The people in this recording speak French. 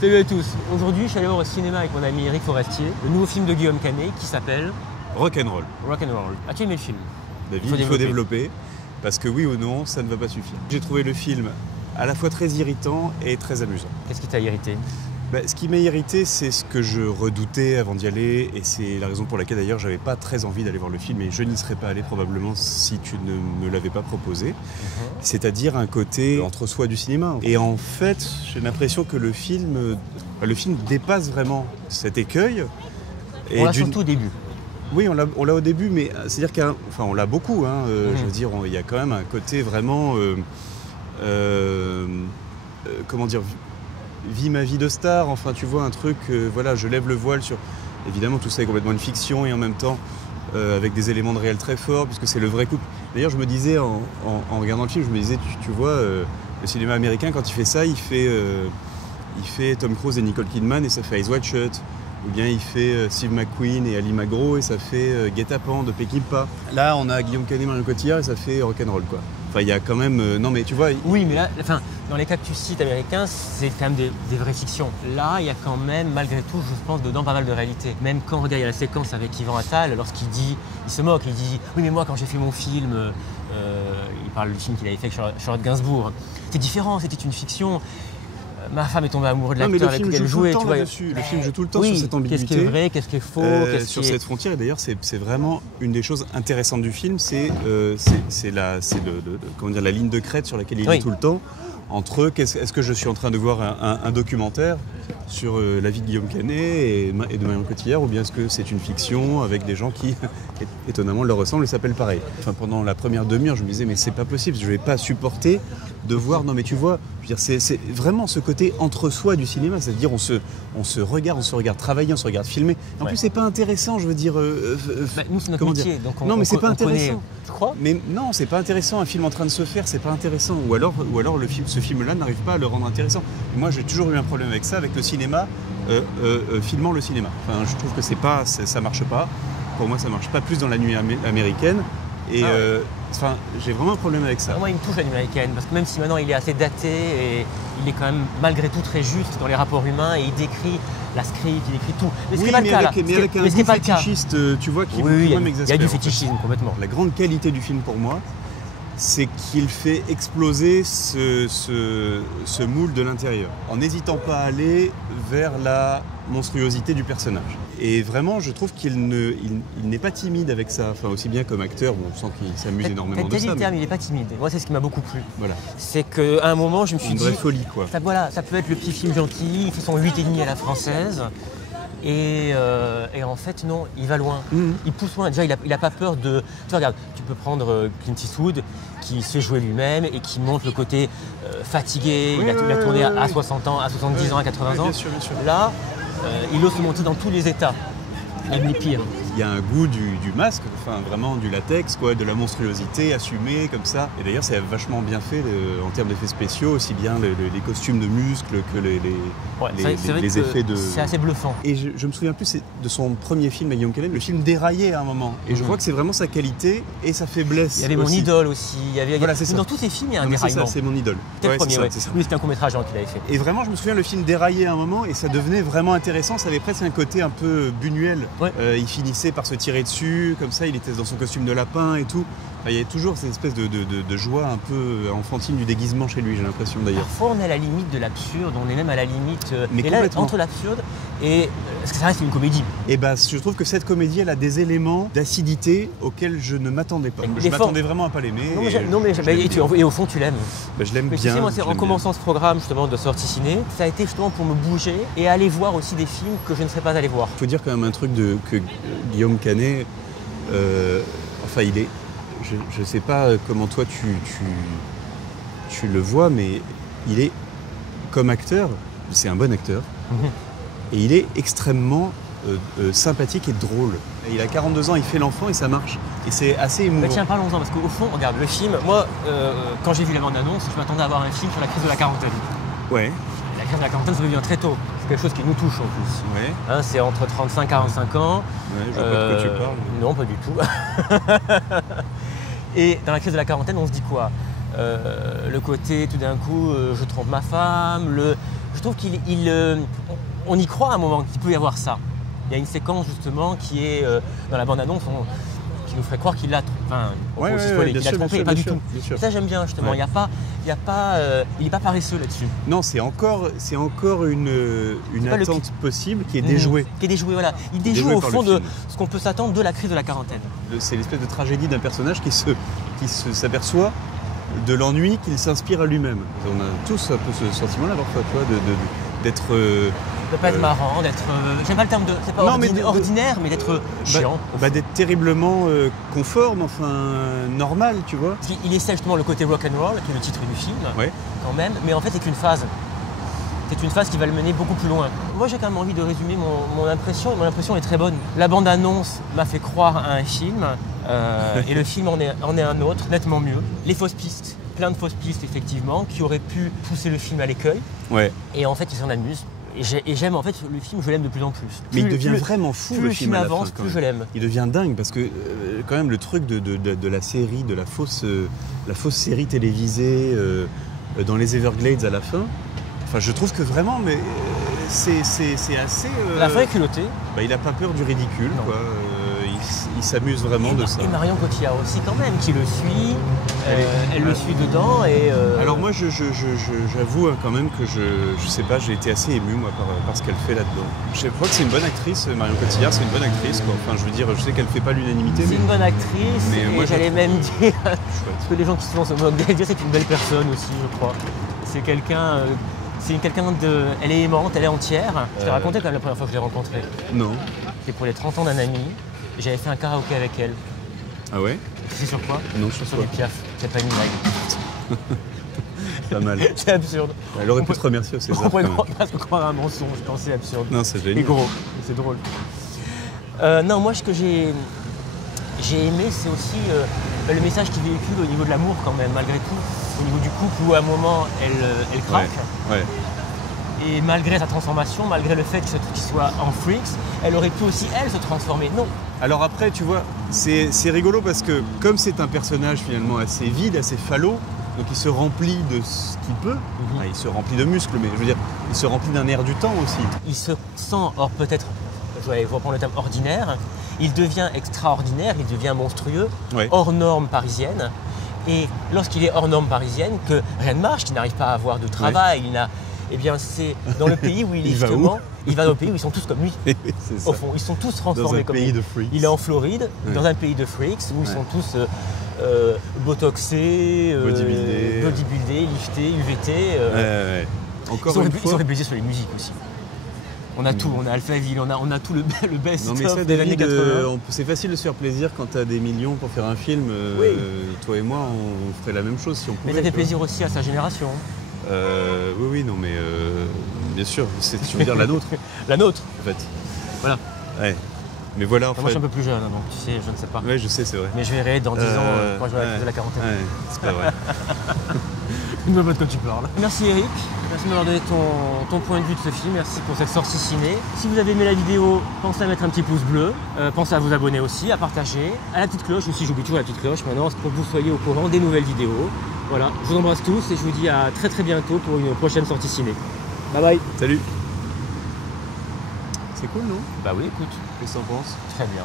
Salut à tous, aujourd'hui je suis allé voir au cinéma avec mon ami Eric Forestier, le nouveau film de Guillaume Canet qui s'appelle Rock'n'Roll. Rock'n'Roll. As-tu aimé le film? David, il faut développer, parce que oui ou non, ça ne va pas suffire. J'ai trouvé le film à la fois très irritant et très amusant. Qu'est-ce qui t'a irrité? Ce qui m'a irrité, c'est ce que je redoutais avant d'y aller, et c'est la raison pour laquelle d'ailleurs j'avais pas très envie d'aller voir le film, et je n'y serais pas allé probablement si tu ne me l'avais pas proposé. C'est-à-dire un côté entre-soi du cinéma. Et en fait, j'ai l'impression que le film dépasse vraiment cet écueil. On l'a surtout au début. Oui, on l'a au début, mais c'est-à-dire on l'a beaucoup. Je veux dire, il y a quand même un côté vraiment, comment dire, vis ma vie de star. Enfin, tu vois, un truc, voilà, je lève le voile sur. Évidemment, tout ça est complètement une fiction et en même temps avec des éléments de réel très forts, puisque c'est le vrai couple. D'ailleurs, je me disais en regardant le film, je me disais, tu vois, le cinéma américain quand il fait ça, il fait Tom Cruise et Nicole Kidman et ça fait Eyes Wide Shut. Ou bien il fait Steve McQueen et Ali Magro et ça fait Guet-apens de Peckinpah. Là, on a Guillaume Canet, Marion Cotillard et ça fait Rock'n'Roll, quoi. Enfin, il y a quand même... non, mais tu vois... Oui, mais là, dans les cas que tu cites américains, c'est quand même des vraies fictions. Là, il y a quand même, malgré tout, je pense, dedans pas mal de réalité. Même quand, regarde, il y a la séquence avec Yvan Attal, lorsqu'il dit, il se moque, il dit « Oui, mais moi, quand j'ai fait mon film... il parle du film qu'il avait fait avec Charlotte Gainsbourg. C'était différent, c'était une fiction. Ma femme est tombée amoureuse de l'acteur avec lequel elle jouait. Le film joue tout le temps sur cette ambiguïté. Qu'est-ce qui est vrai, qu'est-ce qui est faux, sur cette frontière. Et d'ailleurs, c'est vraiment une des choses intéressantes du film, c'est la ligne de crête sur laquelle il est tout le temps. Entre est-ce que je suis en train de voir un documentaire sur la vie de Guillaume Canet et de Marion Cotillard, ou bien est-ce que c'est une fiction avec des gens qui, étonnamment, leur ressemblent et s'appellent pareil. Enfin, pendant la première demi-heure, je me disais, mais c'est pas possible, je vais pas supporter de voir... Non, mais tu vois, je veux dire, c'est vraiment ce côté entre-soi du cinéma, c'est-à-dire on se regarde travailler, on se regarde filmer. En plus, c'est pas intéressant, je veux dire... nous, c'est notre métier, donc non, mais c'est pas intéressant. Connaît, tu crois? Mais non, c'est pas intéressant, un film en train de se faire, c'est pas intéressant. Ou alors ce film-là n'arrive pas à le rendre intéressant. Et moi, j'ai toujours eu un problème avec ça, avec le cinéma, filmant le cinéma. Enfin, je trouve que ça marche pas. Pour moi, ça marche pas plus dans la nuit américaine. Et j'ai vraiment un problème avec ça. Moi, il me touche la nuit américaine, parce que même si maintenant il est assez daté, et il est quand même malgré tout très juste dans les rapports humains, et il décrit la script, il décrit tout. Mais ce n'est pas le cas là. Mais avec un goût fétichiste, tu vois, qui m'exaspère. Il y a du fétichisme complètement. La grande qualité du film pour moi, c'est qu'il fait exploser ce moule de l'intérieur, en n'hésitant pas à aller vers la monstruosité du personnage. Et vraiment, je trouve qu'il n'est pas timide avec ça. Enfin, aussi bien comme acteur, on sent qu'il s'amuse énormément de ça. Il n'est pas timide. Moi, c'est ce qui m'a beaucoup plu. Voilà. C'est qu'à un moment, je me suis dit... Une vraie folie, quoi. Ça peut être le petit film gentil, il fait son 8,5 à la française. Et en fait, non, il va loin. Il pousse loin. Déjà, il a pas peur de... Tu vois, regarde, tu peux prendre Clint Eastwood, qui se jouait lui-même et qui montre le côté fatigué. Il a tourné à 60 ans, à 70 ans, à 80 ans. Bien sûr. Là, il ose se monter dans tous les états, même les pires. Il y a un goût du masque, enfin vraiment du latex, quoi, de la monstruosité assumée comme ça. Et d'ailleurs, c'est vachement bien fait en termes d'effets spéciaux, aussi bien les costumes de muscles que les effets de... C'est assez bluffant. Et je me souviens plus de son premier film à Guillaume Canet, le film déraillait à un moment. Et je crois que c'est vraiment sa qualité et sa faiblesse. Il y avait Mon idole aussi. Voilà, c'est ça. Dans tous ces films, il y a un déraillement. C'est Mon idole. C'était le premier, oui, c'était un court-métrage qu'il avait fait. Et vraiment, je me souviens, le film déraillait à un moment et ça devenait vraiment intéressant. Ça avait presque un côté un peu Buñuel. Il finissait par se tirer dessus, comme ça, il était dans son costume de lapin et tout. Enfin, il y avait toujours cette espèce de joie un peu enfantine du déguisement chez lui, j'ai l'impression d'ailleurs. Parfois, on est à la limite de l'absurde, on est même à la limite... Mais et là, entre l'absurde et... Parce que ça reste une comédie. Et je trouve que cette comédie, elle a des éléments d'acidité auxquels je ne m'attendais pas. Je m'attendais vraiment à pas l'aimer. Et au fond, tu l'aimes. Je l'aime bien. Tu sais, moi, en commençant ce programme justement de sortie ciné, ça a été justement pour me bouger et aller voir aussi des films que je ne serais pas allé voir. Il faut dire quand même un truc que Guillaume Canet, il est... Je ne sais pas comment toi tu le vois, mais il est, comme acteur, c'est un bon acteur, et il est extrêmement sympathique et drôle. Et il a 42 ans, il fait l'enfant et ça marche. Et c'est assez émouvant. Tiens, parlons-en, parce qu'au fond, regarde, le film, moi, quand j'ai vu la bande-annonce, je m'attendais à avoir un film sur la crise de la quarantaine. Ouais. La crise de la quarantaine, ça revient très tôt. C'est quelque chose qui nous touche en plus. Ouais. C'est entre 35 et 45 ans. Ouais, je vois pas de quoi tu parles. Non, pas du tout. Et dans la crise de la quarantaine, on se dit quoi? Le côté, tout d'un coup, je trompe ma femme, je trouve on y croit à un moment qu'il peut y avoir ça. Il y a une séquence justement qui est dans la bande-annonce qui nous ferait croire qu'il l'a trompé, et pas du tout. Et ça j'aime bien justement. Il n'est pas paresseux là-dessus. Non, c'est encore une attente possible qui est déjouée. Qui est déjouée, voilà. Il déjoue au fond de ce qu'on peut s'attendre de la crise de la quarantaine. C'est l'espèce de tragédie d'un personnage qui s'aperçoit de l'ennui qu'il s'inspire à lui-même. On a tous un peu ce sentiment-là parfois, tu vois, d'être... de pas être marrant, d'être... j'aime pas le terme de... C'est pas ordinaire, mais d'être chiant. D'être terriblement conforme, enfin normal, tu vois. Il essaie justement le côté rock'n'roll, qui est le titre du film, quand même, mais en fait c'est une phase. C'est une phase qui va le mener beaucoup plus loin. Moi j'ai quand même envie de résumer mon impression, et mon impression est très bonne. La bande-annonce m'a fait croire à un film, et le film en est un autre, nettement mieux. Les fausses pistes, plein de fausses pistes effectivement, qui auraient pu pousser le film à l'écueil. Ouais. Et en fait il s'en amuse. Et j'aime en fait le film, je l'aime de plus en plus. Mais il devient vraiment fou le film avance, plus je l'aime. Il devient dingue parce que quand même le truc de la série, de la fausse série télévisée dans les Everglades à la fin. Enfin, je trouve que vraiment, mais c'est assez. La fin est culottée. Il n'a pas peur du ridicule, quoi. Il s'amuse vraiment de ça. Et Marion Cotillard aussi, quand même, qui le suit. Elle le suit dedans. Alors moi, j'avoue quand même que je sais pas, j'ai été assez ému moi par ce qu'elle fait là-dedans. Je crois que c'est une bonne actrice, Marion Cotillard, c'est une bonne actrice, quoi. Enfin, je veux dire, je sais qu'elle fait pas l'unanimité. C'est une bonne actrice. Mais moi, j'allais même dire, parce que les gens qui souvent se moquent d'elle, c'est une belle personne aussi, je crois. C'est quelqu'un. Elle est aimante, elle est entière. Je t'ai raconté quand même la première fois que je l'ai rencontrée. Non. C'était pour les 30 ans d'un ami. J'avais fait un karaoké avec elle. Ah ouais? Tu sais sur quoi? Non, sur du Piaf. C'est pas une blague. Pas mal. C'est absurde. Elle aurait pu te remercier au César. On pourrait presque croire à un mensonge, je pense, c'est absurde. Non, c'est génial. Et gros, c'est drôle. Non, moi ce que j'ai aimé, c'est aussi le message qu'il véhicule au niveau de l'amour quand même, malgré tout. Au niveau du couple où à un moment elle craque. Ouais. Et malgré sa transformation, malgré le fait qu'il soit en freaks, elle aurait pu aussi elle se transformer. Non. Alors après, tu vois, c'est rigolo parce que comme c'est un personnage finalement assez vide, assez falot, donc il se remplit de ce qu'il peut. Il se remplit de muscles, mais je veux dire, il se remplit d'un air du temps aussi. Il se sent, or peut-être, je vais reprendre le terme ordinaire, il devient extraordinaire, il devient monstrueux, hors norme parisienne. Et lorsqu'il est hors norme parisienne, que rien ne marche, qu'il n'arrive pas à avoir de travail, eh bien c'est dans le pays où il est justement, il va dans le pays où ils sont tous comme lui. Au fond, ils sont tous transformés comme lui. Dans un pays de freaks. Il est en Floride, dans un pays de freaks, où ils sont tous botoxés, bodybuildés, liftés, UVT. Ils ont réalisé sur les musiques aussi. On a tout, on a Alphaville, on a tout le best-of des années 80. C'est facile de se faire plaisir quand tu as des millions pour faire un film. Toi et moi, on ferait la même chose si on pouvait. Mais ça fait plaisir aussi à sa génération. Oui, non, mais bien sûr, tu veux dire la nôtre. La nôtre. En fait. Voilà. Ouais. Mais voilà, en fait. Moi, je suis un peu plus jeune, donc tu sais, je ne sais pas. Ouais, je sais, c'est vrai. Mais je verrai dans 10 ans, quand je vais à la crise de la quarantaine. Ouais, c'est pas vrai. Je ne vois pas de quoi tu parles. Merci Eric, merci de m'avoir donné ton point de vue de ce film, merci pour cette sortie ciné. Si vous avez aimé la vidéo, pensez à mettre un petit pouce bleu, pensez à vous abonner aussi, à partager, à la petite cloche aussi, j'oublie toujours la petite cloche maintenant, pour que vous soyez au courant des nouvelles vidéos. Voilà, je vous embrasse tous et je vous dis à très très bientôt pour une prochaine sortie ciné. Bye bye. Salut. C'est cool, non? Bah oui, écoute. Qu'est-ce que t'en penses? Très bien.